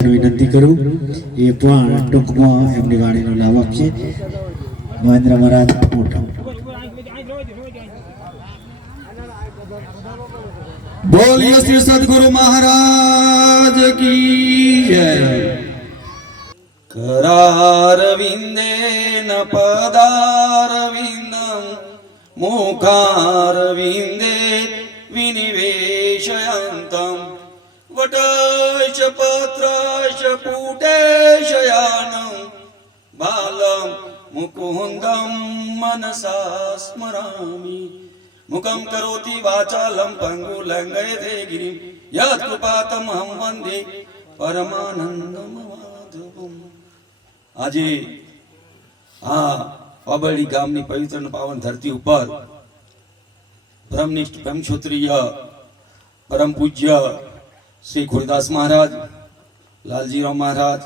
વિનંતી કરું એ પણ ટૂંકમાં એમની વાણીનો લાભ આપશે. મહેન્દ્ર મહારાજ મોટા બોલીએ શ્રી સદગુરુ મહારાજ કી જય. કરાર વિંદે ન પદાર વિંદમ મુખાર વિંદે વિનિવેશયંતમ વટશ પત્રશ કુટેશયાનમ બાલમ મુકુંદમ મનસા સ્મરામિ મુખમ કરોતિ વાચાલમ પંગુ લંઘયતે ગિરિમ યત કૃપાતમહં વંદે પરમાનંદમ માધવમ. આજે આ પાબરડી ગામની પવિત્ર અને પાવન ધરતી ઉપર બ્રહ્મનિષ્ઠ બ્રહ્મક્ષત્રિય પરમ પૂજ્ય શ્રી ખુરદાસ મહારાજ, લાલજીરાવ મહારાજ,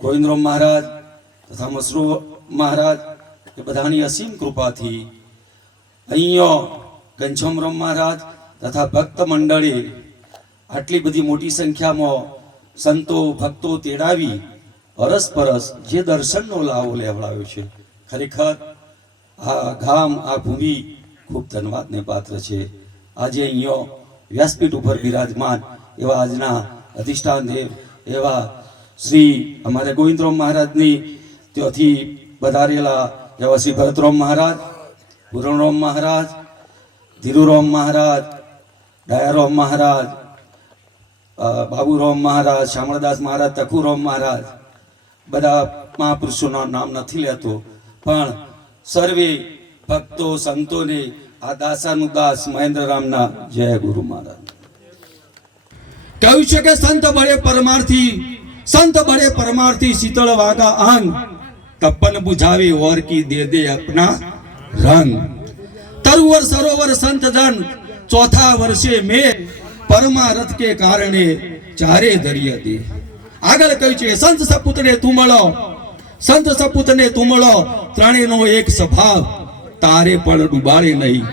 ગોવિંદરાવ મહારાજ તથા મસરૂ મહારાજ એ બધાની અસીમ કૃપાથી અહીંયા ઘનશ્યામરાવ મહારાજ તથા ભક્ત મંડળે આટલી બધી મોટી સંખ્યામાં સંતો ભક્તો તેડાવી અરસપરસ જે દર્શનનો લાવો લેવડાવ્યો છે. ખરેખર આ ગામ આ ભૂમિ ખૂબ ધન્યવાદને પાત્ર છે. આજે અહીંયા વ્યાસપીઠ ઉપર બિરાજમાન એવા આજના અધિષ્ઠાન દેવ એવા શ્રી અમારે ગોવિંદરાવ મહારાજની ત્યાંથી વધારેલા એવા શ્રી ભરતરામ મહારાજ, પૂરણરામ મહારાજ, ધીરુરામ મહારાજ, ડાયારામ મહારાજ, બાબુરામ મહારાજ, શામળદાસ મહારાજ, તખુરામ મહારાજ, બધા મહાપુરુષોના નામ નથી લેતો, પણ સર્વે ભક્તો સંતોને આ દાસાનું દાસ મહેન્દ્રરામના જય ગુરુ મહારાજ. કહ્યું છે કે સંત બળે પરમાર્થી શીતળ વાગા આંગ તપન બુઝાવે ઓર કી દે દે અપના રંગ. તરુવર સરોવર સંત જન ચોથા વર્ષે મેં પરમારથ કે કારણે ચારે દરિયા દે. આગળ કહ્યું છે સંત સપૂતને તુમળો ત્રણેયનો એક સ્વભાવ તારે પણ ડૂબાડે નહીં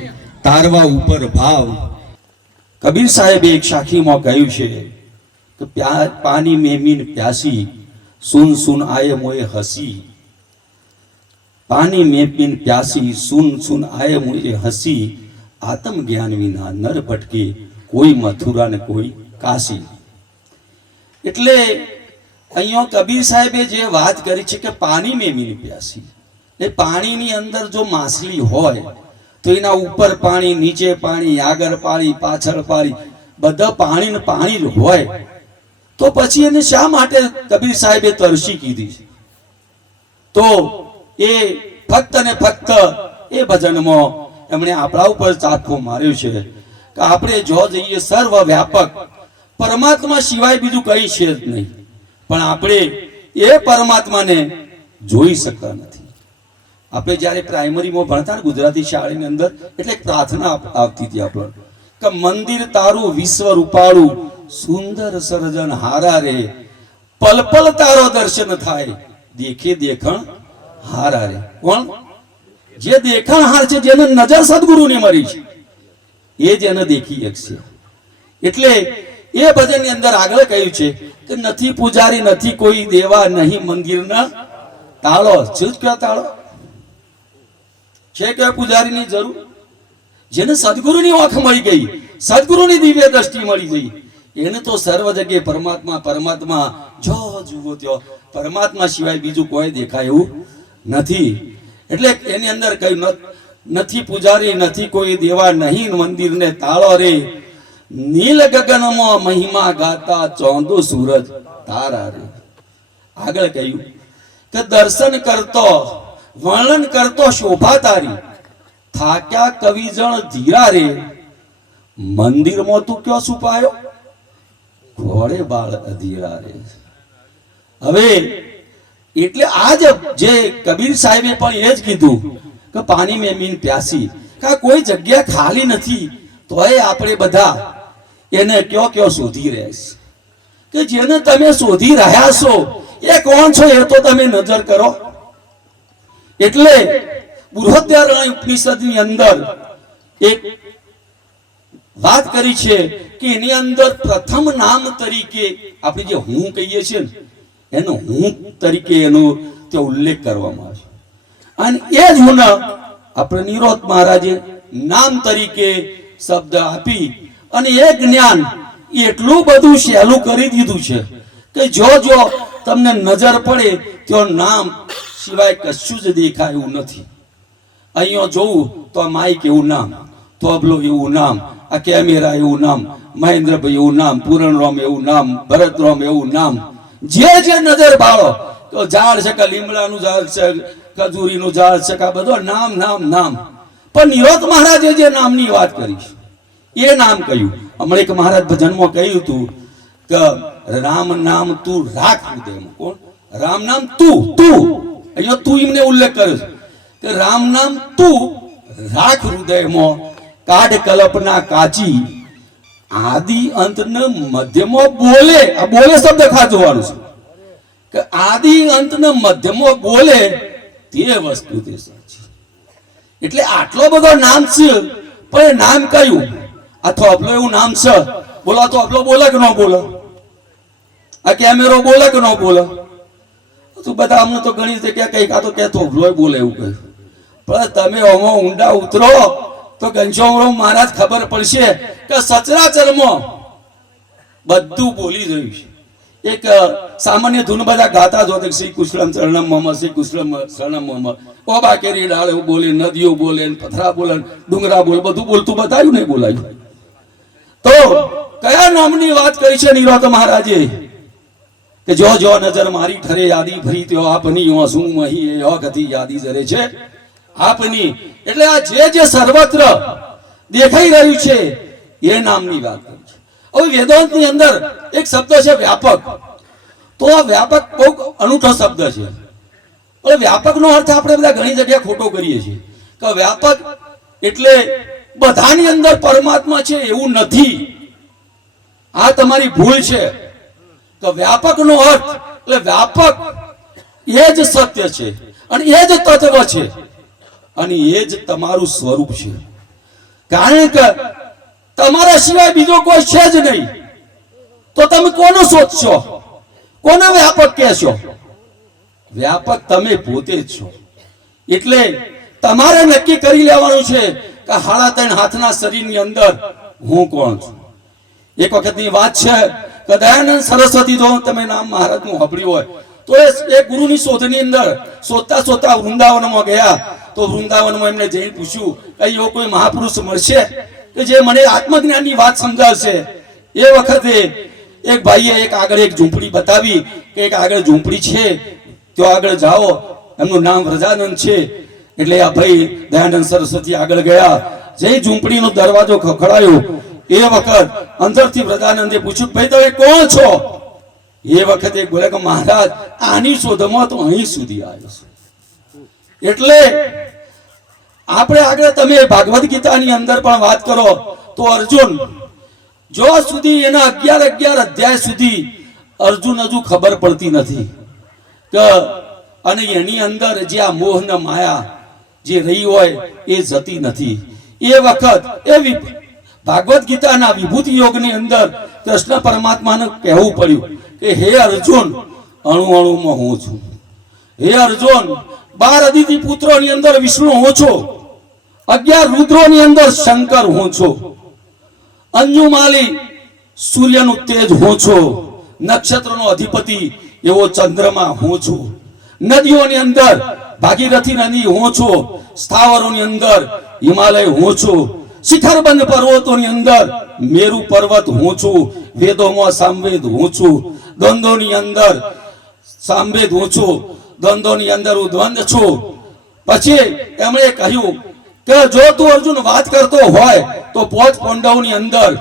તારવા ઉપર ભાવ. કબીર સાહેબે એક સાખીમાં કહ્યું છે કે પાણી में मीन प्यासी सुन सुन आए मोए हसी. पानी में मीन प्यासी सुन सुन आए मुझे हसी. आत्म ज्ञान विना नर भटके કોઈ મથુરા ને કોઈ કાશી. એટલે અહીંયા કબીર સાહેબે જે વાત કરી છે કે પાણી में मीन प्यासी, એ પાણીની અંદર જો માછલી હોય તો એના ઉપર પાણી, નીચે પાણી, આગળ પાણી, પાછળ પાણી, બધા પાણી ને પાણી જ હોય તો પછી એને શા માટે કબીર સાહેબે તરસી કીધી છે? તો એ ફક્ત ને ફક્ત એ ભજનમાં એમણે આપણા ઉપર ચાપકો માર્યો છે કે આપણે જો જઈએ સર્વ વ્યાપક પરમાત્મા સિવાય બીજું કઈ છે જ નહીં, પણ આપણે એ પરમાત્માને જોઈ શકતા નથી. આપણે જ્યારે પ્રાઇમરીમાં ભણતા ગુજરાતી શાળાની અંદર એટલે પ્રાર્થના આવતી હતી આપણે કે મંદિર તારું વિશ્વ રૂપાળું સુંદર સર્જન હારા રે, પલ પલ તારો દર્શન થાય દેખે દેખણ હારા રે. કોણ? જે દેખણ હાર છે, જેને નજર સદગુરુને મળી છે, એ જ એને દેખી શકશે. એટલે એ ભજનની અંદર આગળ કહ્યું છે કે નથી પૂજારી નથી કોઈ દેવા નહીં મંદિરના તાળો. શું કયો તાળો છે? કે પૂજારીની જરૂર? જેને સદગુરુની ઓખ મળી ગઈ, સદગુરુની દિવ્ય દ્રષ્ટિ મળી ગઈ, એને તો સર્વ જગ્યાએ પરમાત્મા પરમાત્મા જો જુઓ ત્યો પરમાત્મા સિવાય બીજું કોઈ દેખાય એવું નથી. એટલે એની અંદર કઈ નથી પૂજારી નથી કોઈ દેવા નહીં મંદિરને તાળો રે, નીલ ગગનમાં મહિમા ગાતા ચોંદુ સૂરજ તારા રે. આગળ કહ્યું કે દર્શન કરતો વર્ણન કરતો શોભા તારી, થાક્યા કવિજણ ધીરા રે, મંદિરમાં તું ક્યાં છુપાયો ઘોડે બાળ અધીરા રે. હવે એટલે આજ જે કબીર સાહેબે પણ એ જ કીધું કે પાણી में मीन प्यासी, કે કોઈ જગ્યા ખાલી નથી તોય આપણે બધા એને કયો શોધી રહ્યા છે. કે જેને તમે શોધી રહ્યા છો એ કોણ છો એ તો તમે નજર કરો. એટલે બૃહદારણ્યક ઉપનિષદની અંદર એક વાત કરી છે કે એની અંદર પ્રથમ નામ તરીકે આપણે જે હું કહીએ છીએ ને એનો હું તરીકે એનો તે ઉલ્લેખ કરવામાં આવે છે અને એ જ હું આપણે નિરોધ મહારાજે નામ તરીકે શબ્દ આપી અને એ જ્ઞાન એટલું બધું સહેલું કરી દીધું છે કે જો તમને નજર પડે તો નામ સિવાય કશું જ દેખાય એવું નથી. અહીંયા જોવું તો આ માઇક એવું નામ, તબલો એવું નામ, આ કેમેરા એવું નામ, મહેન્દ્રભાઈ એવું નામ, પૂરણરામ એવું નામ, ભરતરામ એવું નામ, જે નજર બાળો તો ઝાડ છે કે લીમડાનું ઝાડ છે, ખજૂરીનું ઝાડ છે, આ બધો નામ નામ નામ. પણ નિરોધ મહારાજે જે નામની વાત કરી એ નામ કહ્યું. હમણાં એક મહારાજ ભજનમાં કહ્યું હતું કે રામ નામ તું રાખ હૃદયમાં. કોણ? રામ નામ તું અહીંયા તું એમને ઉલ્લેખ કર્યો છે કે રામ નામ તું રાખ હૃદયમાં, કાઢ કલ્પના કાચી, આદિ અંત ને મધ્યમાં બોલે. આ બોલે શબ્દ ખાસ જોવાનું છે કે આદિ અંત ને મધ્યમાં બોલે તે વસ્તુ તે સાચી. એટલે આટલો બધો નામ છે પણ નામ કયું? આ થોપલો એવું નામ છે, બોલો તો થોપલો બોલે કે ન બોલે? આ કેમેરો બોલે કે ન બોલે? તું બધા અમને તો ઘણી જગ્યા કઈ કાતો કે થોપલો બોલે એવું કહ્યું. પણ તમે આમાં ઊંડા ઉતરો તો ઘનશ્યામરાવ મહારાજ ખબર પડશે કે સચરાચરમાં બધું બોલી રહ્યું છે. એક સામાન્ય ધૂન બધા ગાતા જ હોતા, શ્રી કૃષ્ણ શરણમ મમ, શ્રી કૃષ્ણ શરણમ મમ. ઓ બાકેરી ડાળ એવું બોલે, નદીઓ બોલે, પથરા બોલે, ડુંગરા બોલે, બધું બોલતું બતાવ્યું નહીં બોલાયું. તો કયા નામની વાત કરી છે નિરોધ મહારાજે કે જો નજર મારી ઠરે યાદી ભરી ત્યો આપની યો શું મહી એ યો ગતિ યાદી જરે છે આપની. એટલે આ જે સર્વત્ર દેખાઈ રહ્યું છે એ નામની વાત કરી છે. હવે વેદાંતની અંદર એક શબ્દ છે વ્યાપક. તો આ વ્યાપક બહુ અનૂઠો શબ્દ છે. પણ વ્યાપકનો અર્થ આપણે બધા ઘણી જગ્યાએ ખોટો કરીએ છીએ કે વ્યાપક એટલે બધાની અંદર પરમાત્મા છે એવું નથી. આ તમારી ભૂલ છે કે વ્યાપકનો અર્થ એટલે વ્યાપક એ જ સત્ય છે અને એ જ તત્વ છે અને એ જ તમારું સ્વરૂપ છે. કારણ કે તમારા સિવાય બીજો કોઈ છે જ નહીં. તો તમે કોનું શોધશો? કોને વ્યાપક કહેશો? વ્યાપક તમે પોતે જ છો. એટલે તમારે નક્કી કરી લેવાનું છે કે 3.5 હાથના શરીરની અંદર હું કોણ છું. એક વખતની વાત છે કે દયાનંદ સરસ્વતી, જો તમે નામ મહારાજનું સાંભળ્યું હોય તો એ ગુરુની શોધની અંદર શોધતા વૃંદાવનમાં ગયા. તો વૃંદાવનમાં એમને જઈને પૂછ્યું કે એવો કોઈ મહાપુરુષ મળશે કે જે મને આત્મજ્ઞાનની વાત સમજાવશે. એ વખતે એક ભાઈએ એક આગળ એક ઝૂંપડી બતાવી કે એક આગળ ઝૂંપડી છે, ત્યાં આગળ જાઓ, એમનું નામ વ્રજાનંદ છે. એટલે આ ભાઈ દયાનંદ સરસ્વતી આગળ ગયા, જે ઝૂંપડીનો દરવાજો ખખડાયો એ વખત અંદરથી વ્રજાનંદે પૂછ્યું, ભાઈ તમે કોણ છો? એ વખતે બોલે કે મહારાજ આની શોધમાં તો અહીં સુધી આવ્યો છું. એટલે આપણે આગળ તમે ભાગવત ગીતાની અંદર પણ વાત કરો તો અર્જુન જો સુધી એના 11 અધ્યાય સુધી અર્જુન હજુ ખબર પડતી નથી કે અને એની અંદર જે આ મોહ ને માયા જે રહી હોય એ જતી નથી. એ વખત એ ભાગવત ગીતાના વિભૂતિ યોગની અંદર કૃષ્ણ પરમાત્માને કહેવું પડ્યું કે હે અર્જુન, અણુ અણુમાં હું છું. હે અર્જુન, 12 અદિતિ પુત્રોની અંદર વિષ્ણુ હું છું, 11 રુદ્રોની અંદર શંકર હું છું, અંજુમાલી સૂર્યનું તેજ હું છું, નક્ષત્રનો અધિપતિ એવો ચંદ્રમા હું છું, નદીઓની અંદર ભાગીરથી નદી હું છું, સ્થાવરોની અંદર હિમાલય હું છું, શિખરબંધ પર્વતોની અંદર મેરુ પર્વત હું છું, વેદોમાં સામવેદ હું છું, દ્વંદ્વોની અંદર સામવેદ હું છું, દ્વંદ્વોની અંદર હું દ્વંદ્વ છું. પછી એમણે કહ્યું કે જો તું અર્જુન વાત કરતો હોય તો 5 પાંડવોની અંદર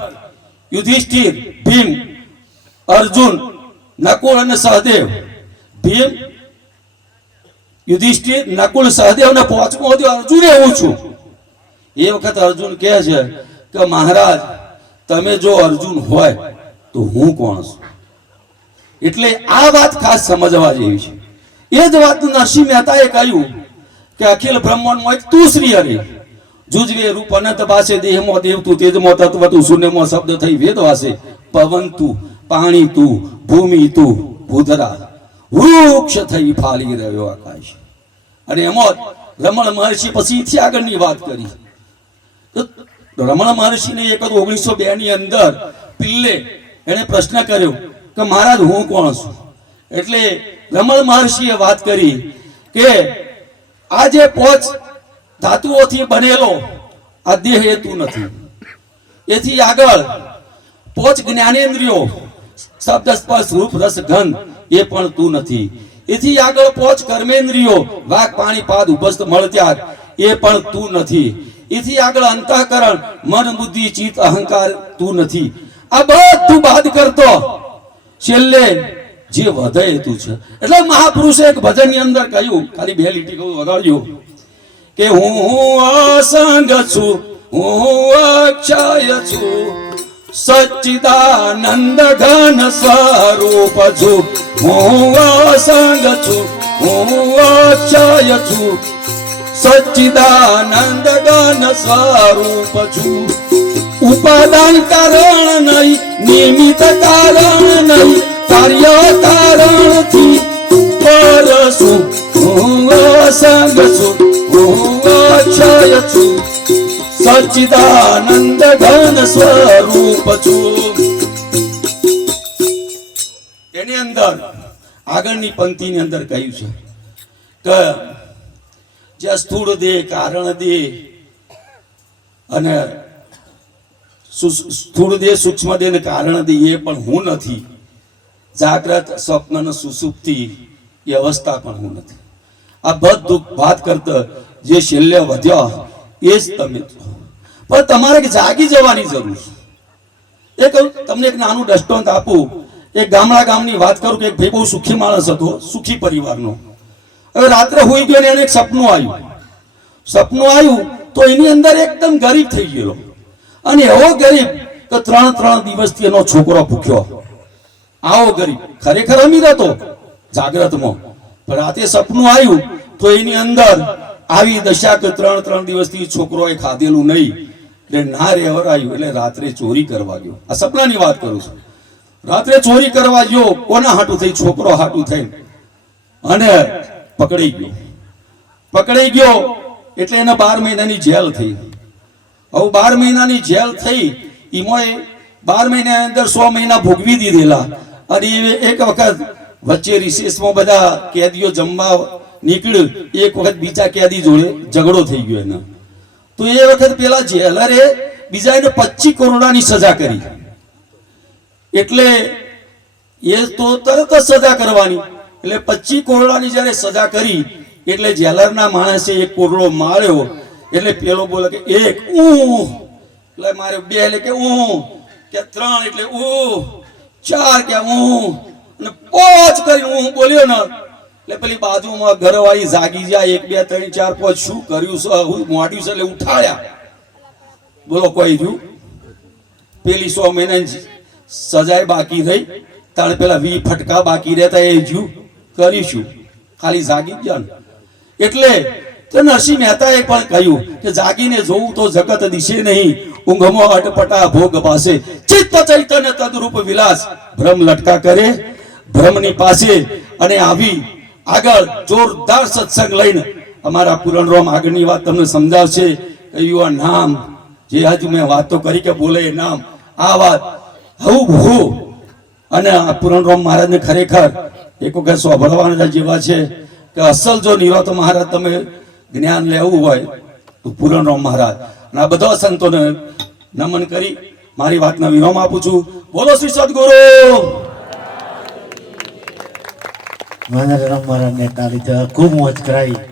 યુધિષ્ઠિર, ભીમ, અર્જુન, નકુલ અને સહદેવ. ભીમ, યુધિષ્ઠિર, નકુલ, સહદેવ અને 5મો અર્જુન હું છું. એ વખત અર્જુન કહે છે કે મહારાજ તમે જો અર્જુન હોય તો હું કોણ છું? એટલે આ વાત ખાસ સમજવા જેવી છે. એ જ વાત નરસિંહ મહેતાએ કહ્યું કે અખિલ બ્રહ્માંડમાં એક તું શ્રી હરિ, જુજવે રૂપ અનંત ભાષે દેહમાં દેવ તું તેજમાં તત્વ તું શૂન્યમાં શબ્દ થઈ વેદ વાસે પવન તું પાણી તું ભૂમિ તું ભૂધરા વૃક્ષ થઈ ફાલી રહ્યો આકાશ. અને એમાં રમણ મહર્ષિ પછીથી આગળની વાત કરી. તો રમણ મહર્ષિને એક 1902 ની અંદર પિલ્લે એને પ્રશ્ન કર્યો કે મહારાજ હું કોણ છું? એટલે રમણ મહર્ષિએ વાત કરી કે આ જે 5 ધાતુઓથી બનેલો આ દેહ એ તું નથી. એથી આગળ 5 જ્ઞાનેન્દ્રિયો શબ્દ સ્પર્શ રૂપ રસ ગંધ એ પણ તું નથી. એથી આગળ 5 કર્મેન્દ્રિયો વાક પાણી પાદ ઉપસ્થ મળ ત્યાગ એ પણ તું નથી. એથી આગળ અંતઃકરણ મન બુદ્ધિ ચિત્ત અહંકાર તું નથી. આ બધું બાદ કરતો છેલ્લે જે વધે એ તું છે. એટલે મહાપુરુષે એક ભજન ની અંદર કહ્યું, ખાલી 2 લીટી કહું વગાડજો કે હું અસંગ છું, હું અક્ષય છું, સચ્ચિદાનંદ ઘન સ્વરૂપ છું. હું અસંગ છું, હું અક્ષય છું, સચ્ચિદાનંદ ઘન સ્વરૂપ છું. ઉપાદાન કારણ નહીં, નિમિત્ત કારણ નહીં, કાર્ય કારણ થી પરશું. હું અસંગ છું, હું અક્ષય છું, સચ્ચિદાનંદ ઘન સ્વરૂપ છું. એની અંદર આગળની પંક્તિની અંદર કહ્યું છે કે જે સ્થૂળ દેહ કારણ દેહ અને સ્થૂળ દેહ સૂક્ષ્મ દેહ ને કારણ દેહ એ પણ હું નથી. જાગ્રત સ્વપ્ન અને સુસુપ્તિ એ અવસ્થા પણ હું નથી. આ બધું વાત કરતા જે છેલ્લે વધ્યા એ જ તમે છો. પણ તમારે જાગી જવાની જરૂર છે. તમને એક નાનું દ્રષ્ટાંત આપું. એક ગામની વાત કરું કે એક ભાઈ બહુ સુખી માણસ હતો, સુખી પરિવારનો. હવે રાત્રે હોઈ ગયો ને એને એક સપનું આવ્યું તો એની અંદર એકદમ ગરીબ થઈ ગયેલો. અને એવો ગરીબ કે 3 દિવસથી એનો છોકરો ભૂખ્યો. આવો ગરીબ, ખરેખર અમીર હતો જાગ્રતમાં, પણ રાતે સપનું આવ્યું તો એની અંદર આવી દશા કે 3 દિવસથી છોકરોએ ખાધેલું નહીં એટલે ના રહેવરાયું. એટલે રાત્રે ચોરી કરવા ગયો. આ સપનાની વાત કરું છું. રાત્રે ચોરી કરવા ગયો. કોના હાટું થઈ? છોકરો હાટું થઈ. અને પકડાઈ ગયો એટલે એને 12 મહિનાની જેલ થઈ. હવે 12 મહિનાની જેલ થઈ. એમાં 12 મહિનાની અંદર 100 મહિના ભોગવી દીધેલા. અને એક વખત વચ્ચે રિસેસમાં બધા કેદીઓ જમવા નીકળ્યું. એક વખત બીજા કેદી જોડે ઝઘડો થઈ ગયો એનો. તો એ વખત પેલા જેલરે બીજા એને 25 કરોડની સજા કરી. એટલે એ તો તરત જ સજા કરવાની. એટલે 25 કરોડની જ્યારે સજા કરી એટલે જેલરના માણસે 1 કરોડો માર્યો. એટલે પેલો બોલે કે 1 એટલે મારે 2 એટલે કે કે 3 એટલે 4 કે અને 5 કરીને બોલ્યો ને એટલે પેલી બાજુમાં ઘરવાળી જાગી જાય. 1 2 3 4 5 શું કર્યું છે, હું મોડ્યું છે એટલે ઉઠાડ્યા. બોલો કોઈ થયું? પેલી 100 મહિનાની સજાય બાકી રહી, તાણે પેલા 20 ફટકા બાકી રહેતા એ જ્યું કરીશું, ખાલી જાગી ગયા ને. એટલે તો નરસિંહ મહેતાએ પણ કહ્યું કે જાગીને જોવું તો જગત દિશે નહીં, ઊંઘમાં અટપટા ભોગ પાસે, ચિત્ત ચૈતન્ય તદરૂપ વિલાસ, ભ્રમ લટકા કરે ભ્રમની પાસે. અને આવી આગળ જોરદાર સત્સંગ લઈને અમારા પૂરણરામ આગળની વાત તમને સમજાવશે. યુવા નામ જે હજુ મેં વાતો કરી કે બોલે એ નામ, આ વાત હું અને આ પૂરણરામ મહારાજને ખરેખર એક વખત સાંભળવાના જેવા છે કે અસલ જો નિરોધ મહારાજ તમે જ્ઞાન લેવું હોય તો પૂરણરામ મહારાજ. અને આ બધા સંતોને નમન કરી મારી વાતનો વિરામ આપું છું. બોલો શ્રી સદગુરુ. મહારાજ રામ મહારાજને તાલી ખૂબ મોજ કરાઈ.